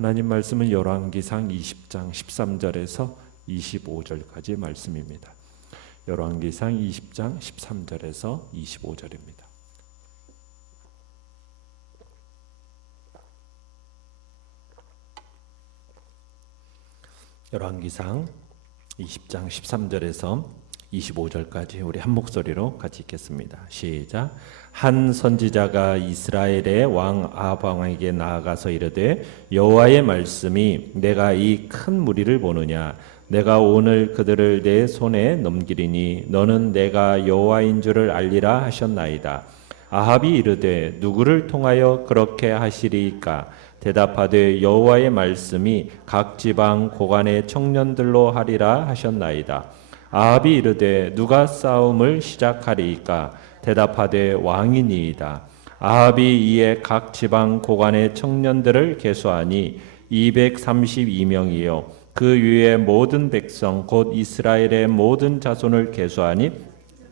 하나님 말씀은 열왕기상 20장 13절에서 25절까지의 말씀입니다. 열왕기상 20장 13절에서 25절입니다. 열왕기상 20장 13절에서 25절까지 우리 한 목소리로 같이 읽겠습니다. 시작. 한 선지자가 이스라엘의 왕 아합 왕에게 나아가서 이르되 여호와의 말씀이 내가 이 큰 무리를 보느냐 내가 오늘 그들을 내 손에 넘기리니 너는 내가 여호와인 줄을 알리라 하셨나이다. 아합이 이르되 누구를 통하여 그렇게 하시리이까 대답하되 여호와의 말씀이 각 지방 고관의 청년들로 하리라 하셨나이다. 아합이 이르되 누가 싸움을 시작하리이까 대답하되 왕이니이다. 아합이 이에 각 지방 고관의 청년들을 계수하니 232명이요 그 위에 모든 백성 곧 이스라엘의 모든 자손을 계수하니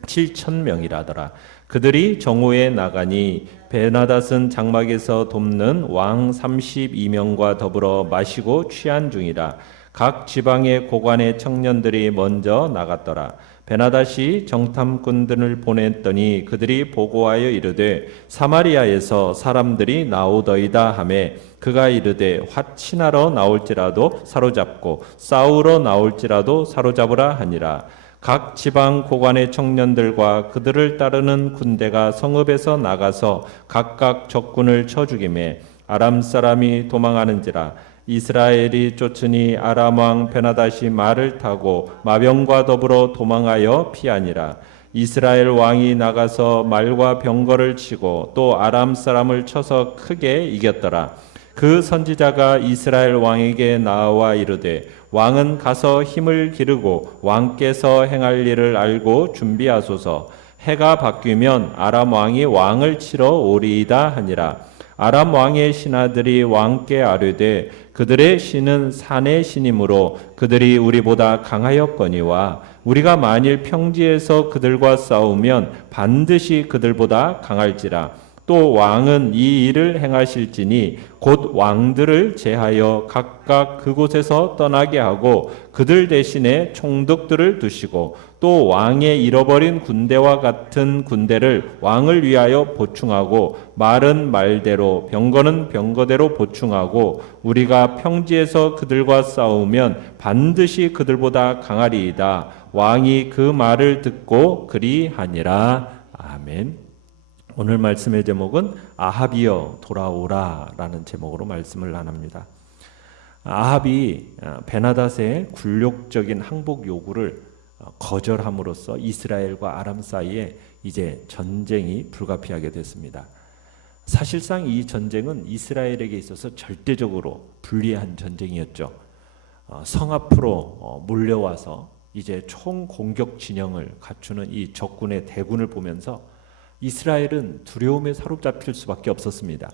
7,000명이라더라. 그들이 정오에 나가니 베나닷은 장막에서 돕는 왕 32명과 더불어 마시고 취한 중이라. 각 지방의 고관의 청년들이 먼저 나갔더라. 베나닷이 정탐꾼들을 보냈더니 그들이 보고하여 이르되 사마리아에서 사람들이 나오더이다 하매 그가 이르되 화친하러 나올지라도 사로잡고 싸우러 나올지라도 사로잡으라 하니라. 각 지방 고관의 청년들과 그들을 따르는 군대가 성읍에서 나가서 각각 적군을 쳐 죽이매 아람 사람이 도망하는지라. 이스라엘이 쫓으니 아람 왕 베나닷이 말을 타고 마병과 더불어 도망하여 피하니라. 이스라엘 왕이 나가서 말과 병거를 치고 또 아람 사람을 쳐서 크게 이겼더라. 그 선지자가 이스라엘 왕에게 나와 이르되 왕은 가서 힘을 기르고 왕께서 행할 일을 알고 준비하소서. 해가 바뀌면 아람 왕이 왕을 치러 오리이다 하니라. 아람 왕의 신하들이 왕께 아뢰되 그들의 신은 산의 신이므로 그들이 우리보다 강하였거니와 우리가 만일 평지에서 그들과 싸우면 반드시 그들보다 강할지라. 또 왕은 이 일을 행하실지니 곧 왕들을 제하여 각각 그곳에서 떠나게 하고 그들 대신에 총독들을 두시고 또 왕의 잃어버린 군대와 같은 군대를 왕을 위하여 보충하고 말은 말대로 병거는 병거대로 보충하고 우리가 평지에서 그들과 싸우면 반드시 그들보다 강하리이다. 왕이 그 말을 듣고 그리하니라. 아멘. 오늘 말씀의 제목은 아합이여 돌아오라 라는 제목으로 말씀을 나눕니다. 아합이 베나닷의 굴욕적인 항복 요구를 거절함으로써 이스라엘과 아람 사이에 이제 전쟁이 불가피하게 됐습니다. 사실상 이 전쟁은 이스라엘에게 있어서 절대적으로 불리한 전쟁이었죠. 성 앞으로 몰려와서 이제 총 공격 진영을 갖추는 이 적군의 대군을 보면서 이스라엘은 두려움에 사로잡힐 수밖에 없었습니다.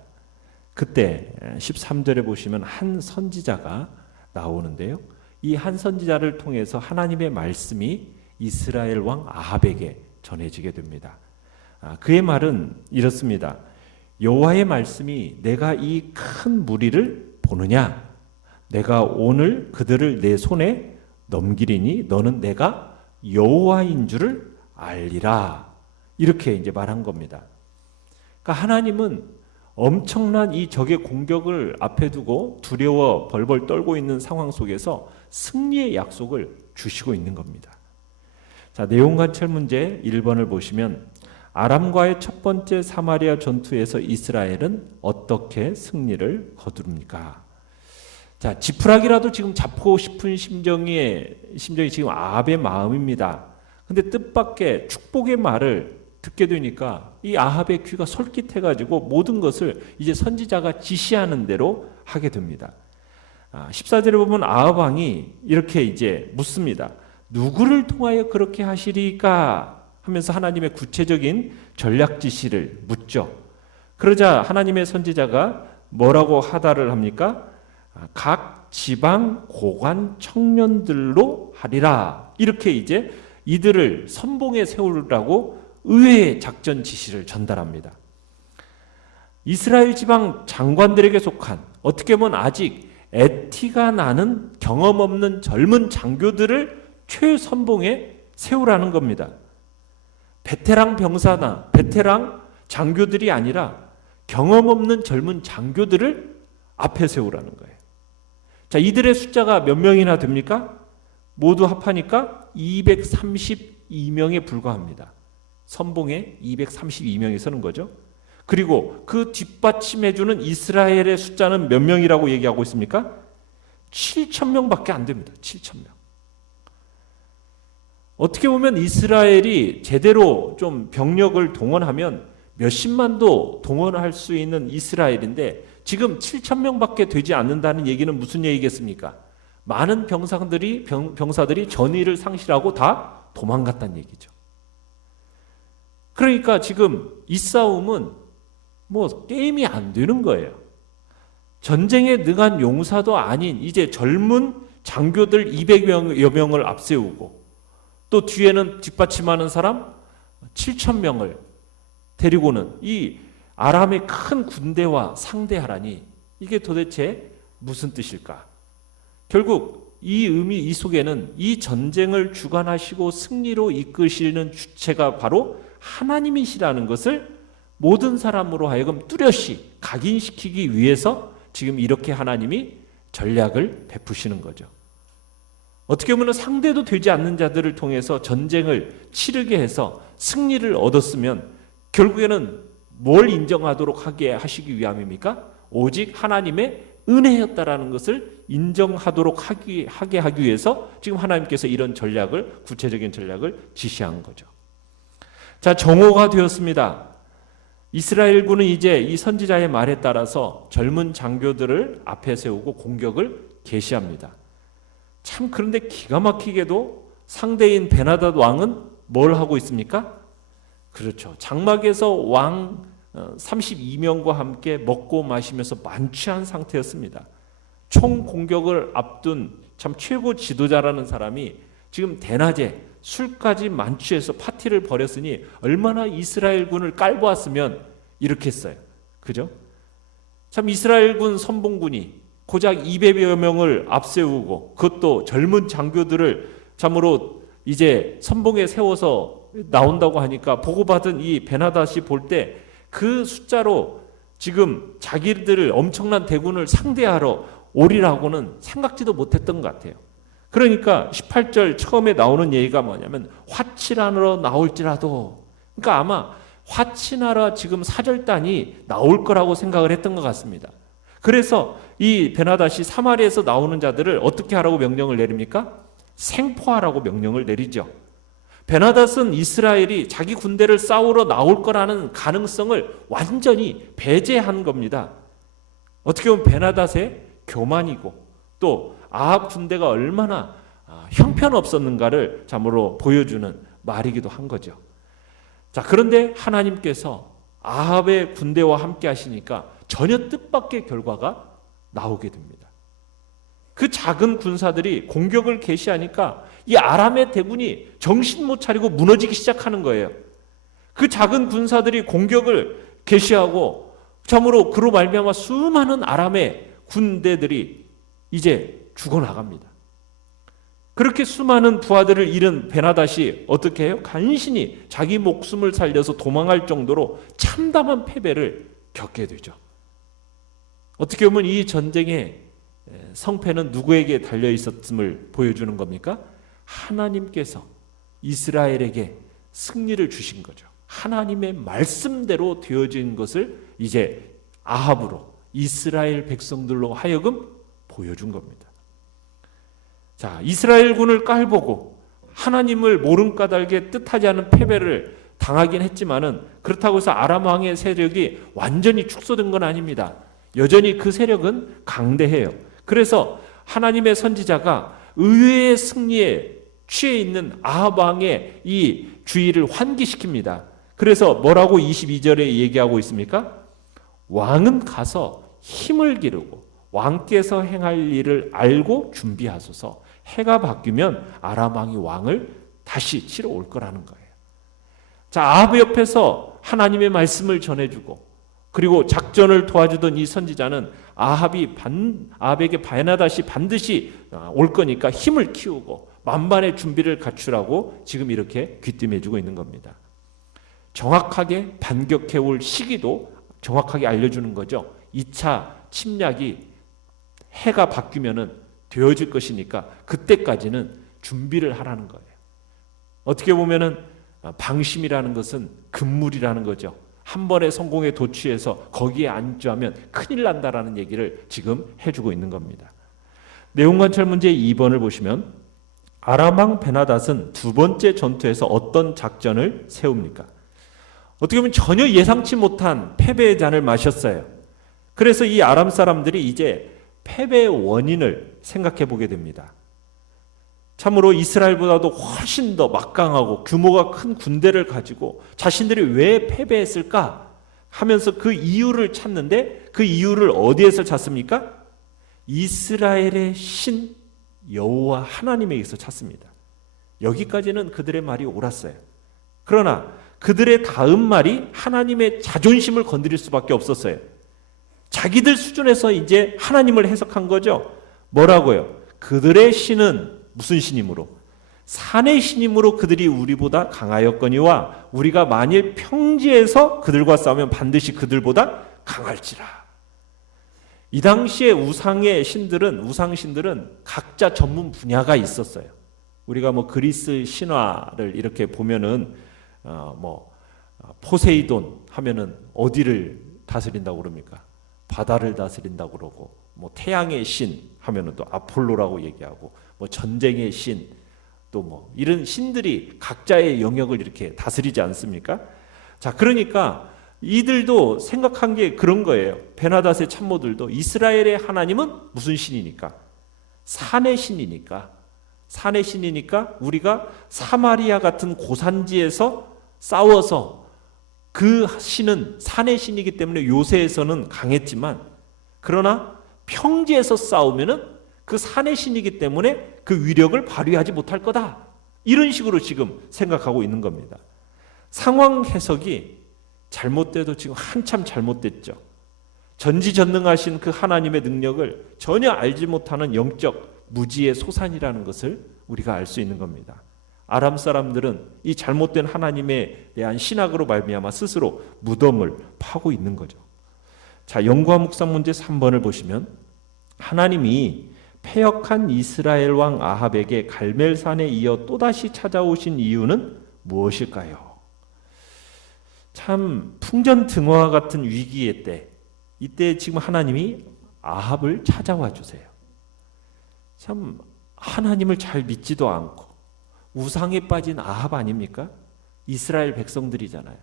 그때 13절에 보시면 한 선지자가 나오는데요. 이 한 선지자를 통해서 하나님의 말씀이 이스라엘 왕 아합에게 전해지게 됩니다. 그의 말은 이렇습니다. 여호와의 말씀이 내가 이 큰 무리를 보느냐? 내가 오늘 그들을 내 손에 넘기리니 너는 내가 여호와인 줄을 알리라. 이렇게 이제 말한 겁니다. 그러니까 하나님은 엄청난 이 적의 공격을 앞에 두고 두려워 벌벌 떨고 있는 상황 속에서 승리의 약속을 주시고 있는 겁니다. 자, 내용 관찰 문제 1번을 보시면 아람과의 첫 번째 사마리아 전투에서 이스라엘은 어떻게 승리를 거두릅니까? 자, 지푸라기라도 지금 잡고 싶은 심정이 지금 아합의 마음입니다. 근데 뜻밖의 축복의 말을 듣게 되니까 이 아합의 귀가 솔깃해가지고 모든 것을 이제 선지자가 지시하는 대로 하게 됩니다. 14절에 보면 아합 왕이 이렇게 이제 묻습니다. 누구를 통하여 그렇게 하시리까 하면서 하나님의 구체적인 전략 지시를 묻죠. 그러자 하나님의 선지자가 뭐라고 하다를 합니까? 각 지방 고관 청년들로 하리라. 이렇게 이제 이들을 선봉에 세우라고 의외의 작전 지시를 전달합니다. 이스라엘 지방 장관들에게 속한 어떻게 보면 아직 애티가 나는 경험 없는 젊은 장교들을 최선봉에 세우라는 겁니다. 베테랑 병사나 베테랑 장교들이 아니라 경험 없는 젊은 장교들을 앞에 세우라는 거예요. 자, 이들의 숫자가 몇 명이나 됩니까? 모두 합하니까 232명에 불과합니다. 선봉에 232명이 서는 거죠. 그리고 그 뒷받침해주는 이스라엘의 숫자는 몇 명이라고 얘기하고 있습니까? 7,000명밖에 안 됩니다. 7,000명. 어떻게 보면 이스라엘이 제대로 좀 병력을 동원하면 몇십만도 동원할 수 있는 이스라엘인데 지금 7,000명밖에 되지 않는다는 얘기는 무슨 얘기겠습니까? 많은 병사들이 전의를 상실하고 다 도망갔다는 얘기죠. 그러니까 지금 이 싸움은 뭐 게임이 안 되는 거예요. 전쟁에 능한 용사도 아닌 이제 젊은 장교들 200여 명을 앞세우고 또 뒤에는 뒷받침하는 사람 7,000명을 데리고는 이 아람의 큰 군대와 상대하라니 이게 도대체 무슨 뜻일까? 결국 이 속에는 이 전쟁을 주관하시고 승리로 이끄시는 주체가 바로 하나님이시라는 것을 모든 사람으로 하여금 뚜렷이 각인시키기 위해서 지금 이렇게 하나님이 전략을 베푸시는 거죠. 어떻게 보면 상대도 되지 않는 자들을 통해서 전쟁을 치르게 해서 승리를 얻었으면 결국에는 뭘 인정하도록 하시기 위함입니까? 오직 하나님의 은혜였다라는 것을 인정하도록 하게 하기 위해서 지금 하나님께서 이런 전략을, 구체적인 전략을 지시한 거죠. 자, 정오가 되었습니다. 이스라엘군은 이제 이 선지자의 말에 따라서 젊은 장교들을 앞에 세우고 공격을 개시합니다. 참 그런데 기가 막히게도 상대인 베나닷 왕은 뭘 하고 있습니까? 그렇죠. 장막에서 왕 32명과 함께 먹고 마시면서 만취한 상태였습니다. 총 공격을 앞둔 참 최고 지도자라는 사람이 지금 대낮에 술까지 만취해서 파티를 벌였으니 얼마나 이스라엘군을 깔보았으면 이렇게 했어요. 그죠? 참 이스라엘군 선봉군이 고작 200여 명을 앞세우고 그것도 젊은 장교들을 참으로 이제 선봉에 세워서 나온다고 하니까 보고받은 이 베나닷이 볼 때 그 숫자로 지금 자기들을 엄청난 대군을 상대하러 오리라고는 생각지도 못했던 것 같아요. 그러니까 18절 처음에 나오는 얘기가 뭐냐면 화친하러 나올지라도, 그러니까 아마 화친하러 지금 사절단이 나올 거라고 생각을 했던 것 같습니다. 그래서 이 베나닷이 사마리아에서 나오는 자들을 어떻게 하라고 명령을 내립니까? 생포하라고 명령을 내리죠. 베나닷은 이스라엘이 자기 군대를 싸우러 나올 거라는 가능성을 완전히 배제한 겁니다. 어떻게 보면 베나닷의 교만이고 또 아합 군대가 얼마나 형편없었는가를 참으로 보여주는 말이기도 한 거죠. 자, 그런데 하나님께서 아합의 군대와 함께 하시니까 전혀 뜻밖의 결과가 나오게 됩니다. 그 작은 군사들이 공격을 개시하니까 이 아람의 대군이 정신 못 차리고 무너지기 시작하는 거예요. 그 작은 군사들이 공격을 개시하고 참으로 그로 말미암아 수많은 아람의 군대들이 이제 죽어나갑니다. 그렇게 수많은 부하들을 잃은 베나닷이 어떻게 해요? 간신히 자기 목숨을 살려서 도망할 정도로 참담한 패배를 겪게 되죠. 어떻게 보면 이 전쟁의 성패는 누구에게 달려 있었음을 보여주는 겁니까? 하나님께서 이스라엘에게 승리를 주신 거죠. 하나님의 말씀대로 되어진 것을 이제 아합으로 이스라엘 백성들로 하여금 보여준 겁니다. 자, 이스라엘군을 깔보고 하나님을 모른 까닭에 뜻하지 않은 패배를 당하긴 했지만은 그렇다고 해서 아람 왕의 세력이 완전히 축소된 건 아닙니다. 여전히 그 세력은 강대해요. 그래서 하나님의 선지자가 의외의 승리에 취해 있는 아합 왕의 이 주의를 환기시킵니다. 그래서 뭐라고 22절에 얘기하고 있습니까? 왕은 가서 힘을 기르고 왕께서 행할 일을 알고 준비하소서. 해가 바뀌면 아람 왕이 왕을 다시 치러 올 거라는 거예요. 자, 아합 옆에서 하나님의 말씀을 전해주고 그리고 작전을 도와주던 이 선지자는 아합에게 베나다시 반드시 올 거니까 힘을 키우고 만반의 준비를 갖추라고 지금 이렇게 귀띔해주고 있는 겁니다. 정확하게 반격해 올 시기도 정확하게 알려주는 거죠. 2차 침략이 해가 바뀌면은 되어질 것이니까 그때까지는 준비를 하라는 거예요. 어떻게 보면은 방심이라는 것은 금물이라는 거죠. 한 번의 성공에 도취해서 거기에 안주하면 큰일 난다라는 얘기를 지금 해주고 있는 겁니다. 내용관찰 문제 2번을 보시면 아람 왕 베나닷은 두 번째 전투에서 어떤 작전을 세웁니까? 어떻게 보면 전혀 예상치 못한 패배의 잔을 마셨어요. 그래서 이 아람 사람들이 이제 패배의 원인을 생각해 보게 됩니다. 참으로 이스라엘보다도 훨씬 더 막강하고 규모가 큰 군대를 가지고 자신들이 왜 패배했을까 하면서 그 이유를 찾는데 그 이유를 어디에서 찾습니까? 이스라엘의 신 여호와 하나님에게서 찾습니다. 여기까지는 그들의 말이 옳았어요. 그러나 그들의 다음 말이 하나님의 자존심을 건드릴 수밖에 없었어요. 자기들 수준에서 이제 하나님을 해석한 거죠. 뭐라고요? 그들의 신은 무슨 신임으로? 산의 신임으로 그들이 우리보다 강하였거니와 우리가 만일 평지에서 그들과 싸우면 반드시 그들보다 강할지라. 이 당시에 우상신들은 각자 전문 분야가 있었어요. 우리가 그리스 신화를 이렇게 보면은 포세이돈 하면은 어디를 다스린다고 그럽니까? 바다를 다스린다고 그러고 태양의 신 하면은 또 아폴로라고 얘기하고 전쟁의 신 또 이런 신들이 각자의 영역을 이렇게 다스리지 않습니까? 자, 그러니까 이들도 생각한 게 그런 거예요. 베나닷의 참모들도 이스라엘의 하나님은 무슨 신이니까? 산의 신이니까. 산의 신이니까 우리가 사마리아 같은 고산지에서 싸워서 그 신은 산의 신이기 때문에 요새에서는 강했지만 그러나 평지에서 싸우면은 그 산의 신이기 때문에 그 위력을 발휘하지 못할 거다. 이런 식으로 지금 생각하고 있는 겁니다. 상황 해석이 잘못돼도 지금 한참 잘못됐죠. 전지전능하신 그 하나님의 능력을 전혀 알지 못하는 영적 무지의 소산이라는 것을 우리가 알 수 있는 겁니다. 아람 사람들은 이 잘못된 하나님에 대한 신학으로 말미암아 스스로 무덤을 파고 있는 거죠. 자, 연구와 묵상 문제 3번을 보시면 하나님이 패역한 이스라엘 왕 아합에게 갈멜산에 이어 또다시 찾아오신 이유는 무엇일까요? 참 풍전등화 같은 위기의 때, 이때 지금 하나님이 아합을 찾아와 주세요. 참 하나님을 잘 믿지도 않고 우상에 빠진 아합 아닙니까? 이스라엘 백성들이잖아요.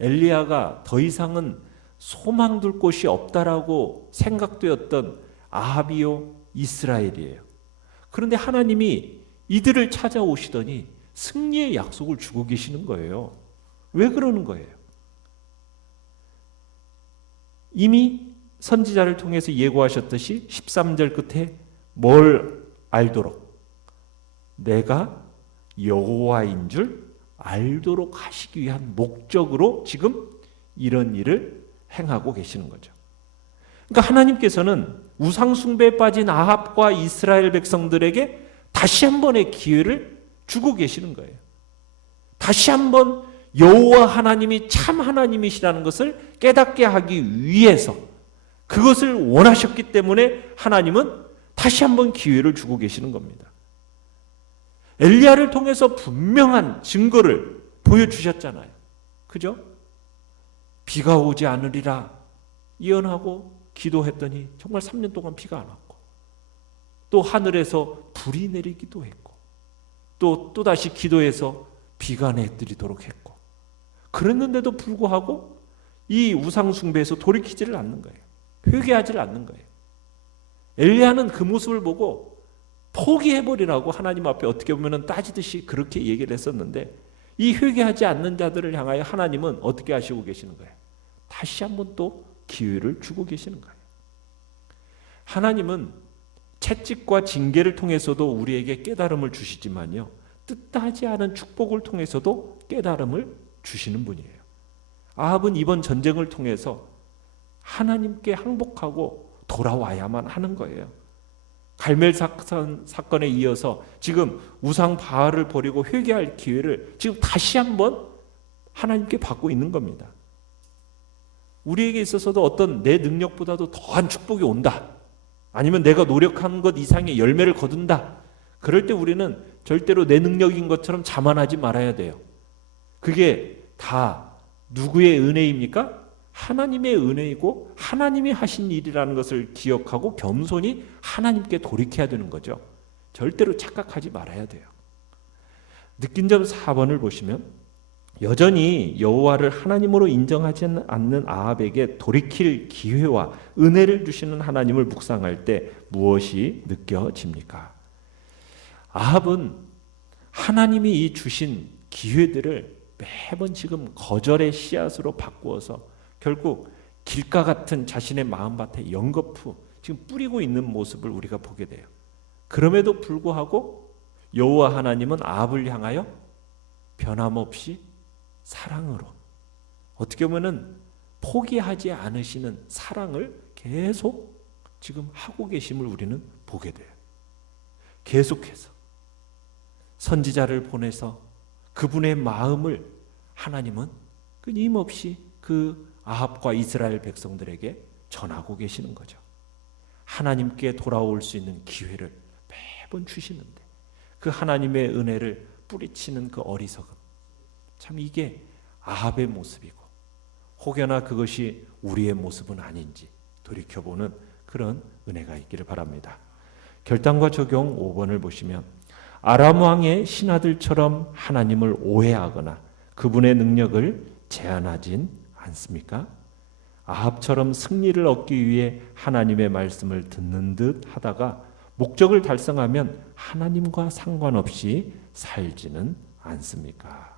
엘리야가 더 이상은 소망 둘 곳이 없다라고 생각되었던 아합이요 이스라엘이에요. 그런데 하나님이 이들을 찾아오시더니 승리의 약속을 주고 계시는 거예요. 왜 그러는 거예요? 이미 선지자를 통해서 예고하셨듯이 13절 끝에 뭘 알도록? 내가 여호와인 줄 알도록 하시기 위한 목적으로 지금 이런 일을 행하고 계시는 거죠. 그러니까 하나님께서는 우상 숭배에 빠진 아합과 이스라엘 백성들에게 다시 한 번의 기회를 주고 계시는 거예요. 다시 한번 여호와 하나님이 참 하나님이시라는 것을 깨닫게 하기 위해서 그것을 원하셨기 때문에 하나님은 다시 한번 기회를 주고 계시는 겁니다. 엘리야를 통해서 분명한 증거를 보여주셨잖아요. 그죠? 비가 오지 않으리라 예언하고 기도했더니 정말 3년 동안 비가 안 왔고 또 하늘에서 불이 내리기도 했고 또다시 기도해서 비가 내리도록 했고 그랬는데도 불구하고 이 우상 숭배에서 돌이키지를 않는 거예요. 회개하지를 않는 거예요. 엘리야는 그 모습을 보고 포기해버리라고 하나님 앞에 어떻게 보면 따지듯이 그렇게 얘기를 했었는데 이 회개하지 않는 자들을 향하여 하나님은 어떻게 하시고 계시는 거예요? 다시 한번 또 기회를 주고 계시는 거예요. 하나님은 채찍과 징계를 통해서도 우리에게 깨달음을 주시지만요, 뜻하지 않은 축복을 통해서도 깨달음을 주시는 분이에요. 아합은 이번 전쟁을 통해서 하나님께 항복하고 돌아와야만 하는 거예요. 갈멜 사건에 이어서 지금 우상 바알을 버리고 회개할 기회를 지금 다시 한번 하나님께 받고 있는 겁니다. 우리에게 있어서도 어떤 내 능력보다도 더한 축복이 온다, 아니면 내가 노력한 것 이상의 열매를 거둔다, 그럴 때 우리는 절대로 내 능력인 것처럼 자만하지 말아야 돼요. 그게 다 누구의 은혜입니까? 하나님의 은혜이고 하나님이 하신 일이라는 것을 기억하고 겸손히 하나님께 돌이켜야 되는 거죠. 절대로 착각하지 말아야 돼요. 느낀 점 4번을 보시면 여전히 여호와를 하나님으로 인정하지 않는 아합에게 돌이킬 기회와 은혜를 주시는 하나님을 묵상할 때 무엇이 느껴집니까? 아합은 하나님이 이 주신 기회들을 매번 지금 거절의 씨앗으로 바꾸어서 결국 길가 같은 자신의 마음밭에 연거푸 지금 뿌리고 있는 모습을 우리가 보게 돼요. 그럼에도 불구하고 여호와 하나님은 아합을 향하여 변함없이 사랑으로, 어떻게 보면은 포기하지 않으시는 사랑을 계속 지금 하고 계심을 우리는 보게 돼요. 계속해서 선지자를 보내서 그분의 마음을 하나님은 끊임없이 그 아합과 이스라엘 백성들에게 전하고 계시는 거죠. 하나님께 돌아올 수 있는 기회를 매번 주시는데 그 하나님의 은혜를 뿌리치는 그 어리석음, 참 이게 아합의 모습이고 혹여나 그것이 우리의 모습은 아닌지 돌이켜보는 그런 은혜가 있기를 바랍니다. 결단과 적용 5번을 보시면 아람 왕의 신하들처럼 하나님을 오해하거나 그분의 능력을 제한하진 않습니까? 아합처럼 승리를 얻기 위해 하나님의 말씀을 듣는 듯 하다가 목적을 달성하면 하나님과 상관없이 살지는 않습니까?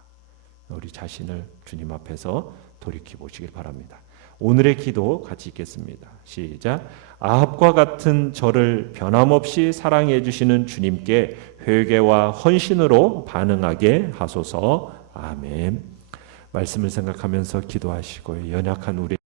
우리 자신을 주님 앞에서 돌이켜 보시길 바랍니다. 오늘의 기도 같이 읽겠습니다. 시작. 아합과 같은 저를 변함없이 사랑해 주시는 주님께 회개와 헌신으로 반응하게 하소서. 아멘. 말씀을 생각하면서 기도하시고요. 연약한 우리